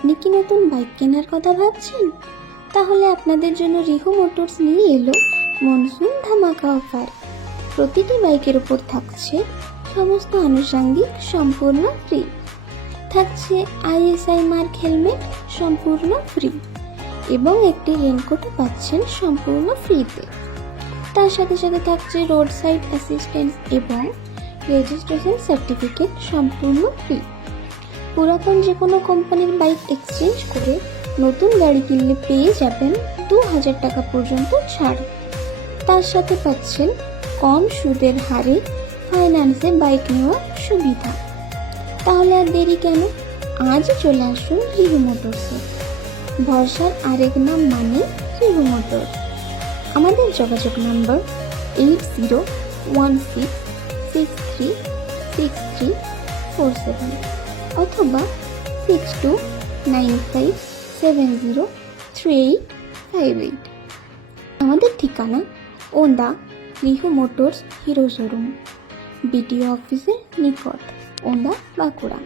আপনি কি নতুন বাইক কেনার কথা ভাবছেন? তাহলে আপনাদের জন্য রিহু মোটরস নিয়ে এলো মনসুন ধামাকা অফার। প্রতিটি বাইকের উপর থাকছে সমস্ত আনুষঙ্গিক সম্পূর্ণ ফ্রি। থাকছে ISI মার্ক হেলমেট সম্পূর্ণ ফ্রি এবং একটি রেনকোটও পাচ্ছেন সম্পূর্ণ ফ্রিতে। তার সাথে সাথে থাকছে রোড সাইড অ্যাসিস্ট্যান্স এবং রেজিস্ট্রেশন সার্টিফিকেট সম্পূর্ণ ফ্রি। পুরাতন যে কোনো কোম্পানির বাইক এক্সচেঞ্জ করে নতুন গাড়ি কিনলে পেয়ে যাবেন 2000 টাকা পর্যন্ত ছাড়। তার সাথে পাচ্ছেন কম সুদের হারে ফাইন্যান্সে বাইক নেওয়ার সুবিধা। তাহলে আর দেরি কেন, আজই চলে আসুন রিহু মোটরসে। ভরসার আরেক নাম মানে রিহু মোটর। আমাদের যোগাযোগ নম্বর 8016636347 অথবা 6295703858। আমাদের ঠিকানা Onda Rihu motors hero showroom, BDO অফিসের নিকট, ওন্দা, বাঁকুড়া।